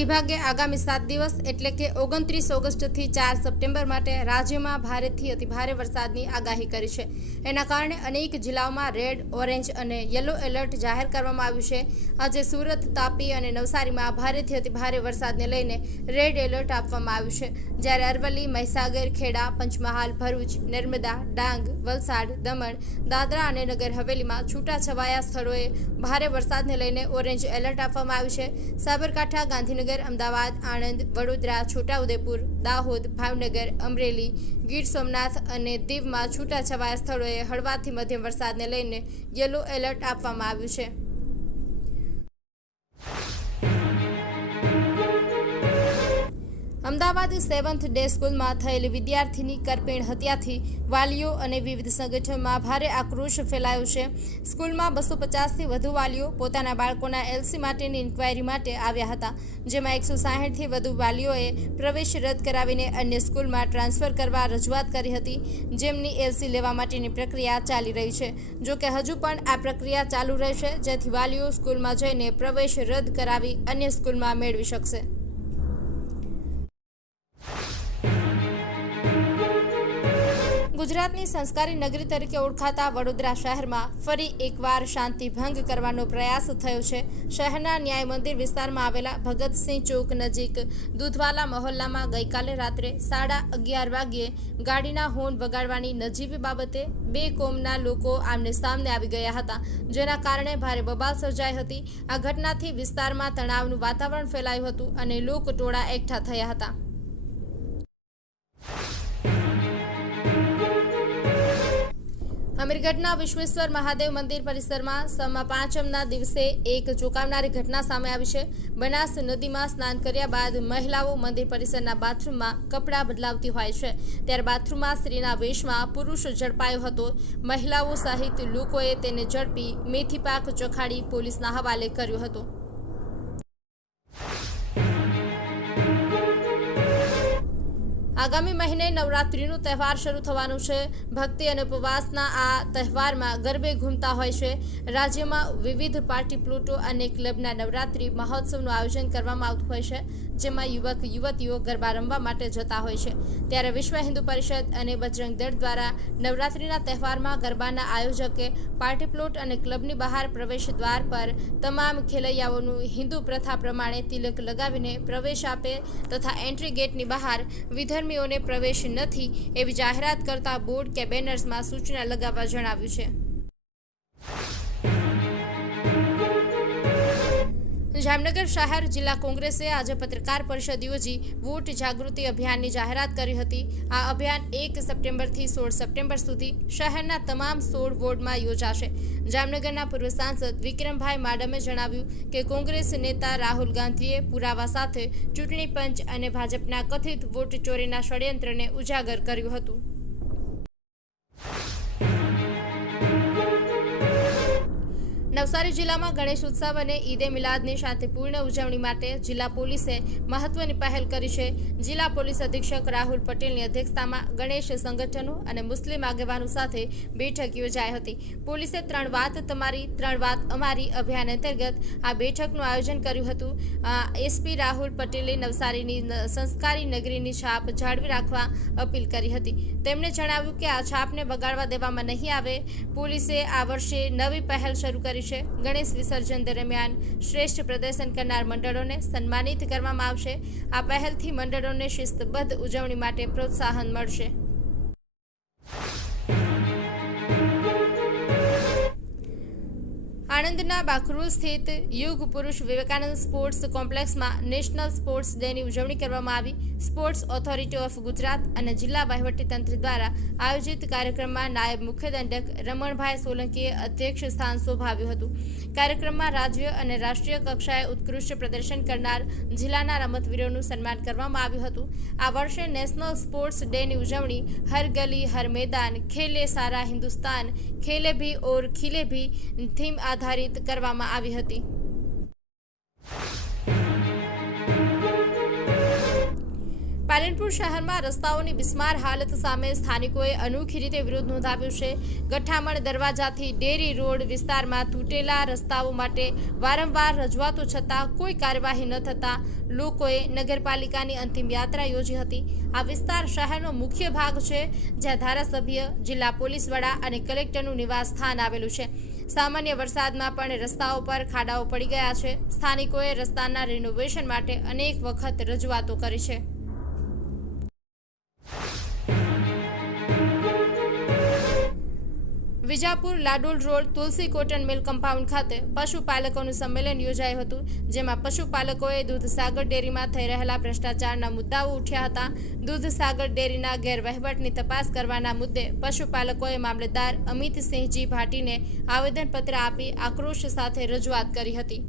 વિભાગે આગામી 7 દિવસ એટલે કે 29 ઓગસ્ટથી 4 સપ્ટેમ્બર માટે રાજ્યમાં ભારેથી અતિભારે વરસાદની આગાહી કરી છે। એના કારણે અનેક જિલ્લાઓમાં રેડ, ઓરેન્જ અને યલો એલર્ટ જાહેર કરવામાં આવ્યું છે। આજે સુરત, તાપી અને નવસારીમાં ભારેથી અતિભારે વરસાદને લઈને રેડ એલર્ટ આપવામાં આવ્યું છે, જ્યારે અરવલ્લી, મહીસાગર, ખેડા, પંચમહાલ, ભરૂચ, નર્મદા, ડાંગ, વલસાડ, દમણ, દાદરા અને નગર હવેલીમાં છૂટાછવાયા સ્થળોએ ભારે વરસાદને લઈને ઓરેન્જ એલર્ટ આપવામાં આવ્યું છે। સાબરકાંઠા, ગાંધીનગર, અમદાવાદ, આણંદ, વડોદરા, છોટાઉદેપુર, દાહોદ, ભાવનગર, અમરેલી, ગીર સોમનાથ અને દીવમાં છૂટાછવાયા સ્થળોએ હળવાથી મધ્યમ વરસાદને લઈને યલો એલર્ટ આપવામાં આવ્યું છે। અમદાવાદ 7th ડે સ્કૂલમાં થયેલી વિદ્યાર્થીની કરપીણ હત્યાથી વાલીઓ અને વિવિધ સંગઠનોમાં ભારે આક્રોશ ફેલાયો છે। સ્કૂલમાં 250થી વધુ વાલીઓ પોતાના બાળકોના એલસી માટેની ઇન્ક્વાયરી માટે આવ્યા હતા, જેમાં 160થી વધુ વાલીઓએ પ્રવેશ રદ કરાવીને અન્ય સ્કૂલમાં ટ્રાન્સફર કરવા રજૂઆત કરી હતી, જેમની એલસી લેવા માટેની પ્રક્રિયા ચાલી રહી છે। જોકે હજુ પણ આ પ્રક્રિયા ચાલુ રહેશે, જેથી વાલીઓ સ્કૂલમાં જઈને પ્રવેશ રદ કરાવી અન્ય સ્કૂલમાં મેળવી શકશે। ગુજરાતની સંસ્કારી નગરી તરીકે ઓળખાતા વડોદરા શહેરમાં ફરી એકવાર શાંતિ ભંગ કરવાનો પ્રયાસ થયો છે। શહેરના ન્યાય મંદિર વિસ્તારમાં આવેલા ભગતસિંહ ચોક નજીક દૂધવાલા મહોલ્લામાં ગઈકાલે રાત્રે 11:30 વાગ્યે ગાડીના હોર્ન વગાડવાની નજીવી બાબતે બે કોમના લોકો આમને સામને આવી ગયા હતા, જેના કારણે ભારે બબાલ સર્જાઈ હતી। આ ઘટનાથી વિસ્તારમાં તણાવનું વાતાવરણ ફેલાયું હતું અને લોકટોળા એકઠા થયા હતા। અમીરગઢના વિશ્વેશ્વર મહાદેવ મંદિર પરિસરમાં સમા પાંચમના દિવસે એક ચોંકાવનારી ઘટના સામે આવી છે। બનાસ નદીમાં સ્નાન કર્યા બાદ મહિલાઓ મંદિર પરિસરના બાથરૂમમાં કપડાં બદલાવતી હોય છે, ત્યારે બાથરૂમમાં સ્ત્રીના વેશમાં પુરુષ ઝડપાયો હતો। મહિલાઓ સહિત લોકોએ તેને ઝડપી મેથી પાક ચખાડી પોલીસના હવાલે કર્યો હતો। આગામી મહિને નવરાત્રિનો તહેવાર શરૂ થવાનો છે। ભક્તિ અને ઉપવાસના આ તહેવારમાં ગરબે ઘૂમતા હોય છે। રાજ્યમાં વિવિધ પાર્ટી પ્લોટો અને ક્લબના નવરાત્રિ મહોત્સવનું આયોજન કરવામાં આવતું હોય છે, જેમાં યુવક યુવતીઓ ગરબા રમવા માટે જતા હોય છે। ત્યારે વિશ્વ હિન્દુ પરિષદ અને બજરંગ દળ દ્વારા નવરાત્રિના તહેવારમાં ગરબાના આયોજકે પાર્ટી પ્લોટ અને ક્લબની બહાર પ્રવેશ દ્વાર પર તમામ ખેલૈયાઓનું હિન્દુ પ્રથા પ્રમાણે તિલક લગાવીને પ્રવેશ આપે તથા એન્ટ્રી ગેટની બહાર વિધર્મીઓને પ્રવેશ નથી એવી જાહેરાત કરતા બોર્ડ કે બેનર્સમાં સૂચના લગાવવા જણાવ્યું છે। જામનગર શહેર જિલ્લા કોંગ્રેસે આજે પત્રકાર પરિષદ યોજી વોટ જાગૃતિ અભિયાનની જાહેરાત કરી હતી। આ અભિયાન 1 સપ્ટેમ્બરથી 16 સપ્ટેમ્બર સુધી શહેરના તમામ 16 વોર્ડમાં યોજાશે। જામનગરના પૂર્વ સાંસદ વિક્રમભાઈ માડમે જણાવ્યું કે કોંગ્રેસ નેતા રાહુલ ગાંધીએ પુરાવા સાથે ચૂંટણી પંચ અને ભાજપના કથિત વોટ ચોરીના ષડયંત્રને ઉજાગર કર્યું હતું। નવસારી જિલ્લામાં ગણેશ ઉત્સવ અને ઈદે મિલાદની શાંતિપૂર્ણ ઉજવણી માટે જિલ્લા પોલીસે મહત્વની પહેલ કરી છે। જિલ્લા પોલીસ અધિક્ષક રાહુલ પટેલની અધ્યક્ષતામાં ગણેશ સંગઠનો અને મુસ્લિમ આગેવાનો સાથે બેઠક યોજાઈ હતી। પોલીસે 3 વાત તમારી 3 વાત અમારી અભિયાન અંતર્ગત આ બેઠકનું આયોજન કર્યું હતું। એસપી રાહુલ પટેલે નવસારીની સંસ્કારી નગરીની છાપ જાળવી રાખવા અપીલ કરી હતી। તેમણે જણાવ્યું કે આ છાપને બગાડવા દેવામાં નહીં આવે। પોલીસે આ વર્ષે નવી પહેલ શરૂ કરી છે। ગણેશ વિસર્જન દરમિયાન શ્રેષ્ઠ પ્રદર્શન કરનાર મંડળોને સન્માનિત કરવામાં આવશે। આ પહેલથી મંડળોને શિસ્તબદ્ધ ઉજવણી માટે પ્રોત્સાહન મળશે। આણંદના બાખરૂલ સ્થિત યુગ પુરુષ વિવેકાનંદ સ્પોર્ટ્સ કોમ્પ્લેક્સમાં નેશનલ સ્પોર્ટ્સ ડેની ઉજવણી કરવામાં આવી। સ્પોર્ટ્સ ઓથોરિટી ઓફ ગુજરાત અને જિલ્લા વહીવટીતંત્ર દ્વારા આયોજિત કાર્યક્રમમાં નાયબ મુખ્ય દંડક રમણભાઈ સોલંકીએ અધ્યક્ષ સ્થાન શોભાવ્યું હતું। કાર્યક્રમમાં રાજ્ય અને રાષ્ટ્રીય કક્ષાએ ઉત્કૃષ્ટ પ્રદર્શન કરનાર જિલ્લાના રમતવીરોનું સન્માન કરવામાં આવ્યું હતું। આ વર્ષે નેશનલ સ્પોર્ટ્સ ડેની ઉજવણી હર ગલી હર મેદાન ખેલે સારા હિન્દુસ્તાન ખેલે ભી ઓર ખિલે ભી થીમ આધારિત કરવામાં આવી હતી। પાલનપુર શહેરમાં રસ્તાઓની બિસ્માર હાલત સામે સ્થાનિકોએ અનોખી રીતે વિરોધ નોંધાવ્યો છે. ગઠામણ દરવાજાથી ડેરી રોડ વિસ્તારમાં તૂટેલા રસ્તાઓ માટે વારંવાર રજૂઆતો છતાં કોઈ કાર્યવાહી ન થતાં લોકોએ નગરપાલિકાની અંતિમ યાત્રા યોજી હતી. આ વિસ્તાર શહેરનો મુખ્ય ભાગ છે, જ્યાં ધારાસભ્ય, જિલ્લા પોલીસ વડા અને કલેક્ટરનું નિવાસ સ્થાન આવેલું છે. સામાન્ય વરસાદમાં પણ રસ્તાઓ પર ખાડાઓ પડી ગયા છે. સ્થાનિકોએ રસ્તાના રિનોવેશન માટે અનેક વખત રજૂઆતો કરી છે. વિજાપુર લાડોલ રોડ તુલસી કોટન મિલ કમ્પાઉન્ડ ખાતે પશુપાલકોનું સંમેલન યોજાયું હતું, જેમાં પશુપાલકોએ દૂધસાગર ડેરીમાં થઈ રહેલા ભ્રષ્ટાચારના મુદ્દાઓ ઉઠ્યા હતા. દૂધસાગર ડેરીના ગેરવહીવટની તપાસ કરવાના મુદ્દે પશુપાલકોએ મામલતદાર અમિતસિંહજી ભાટીને આવેદનપત્ર આપી આક્રોશ સાથે રજૂઆત કરી હતી.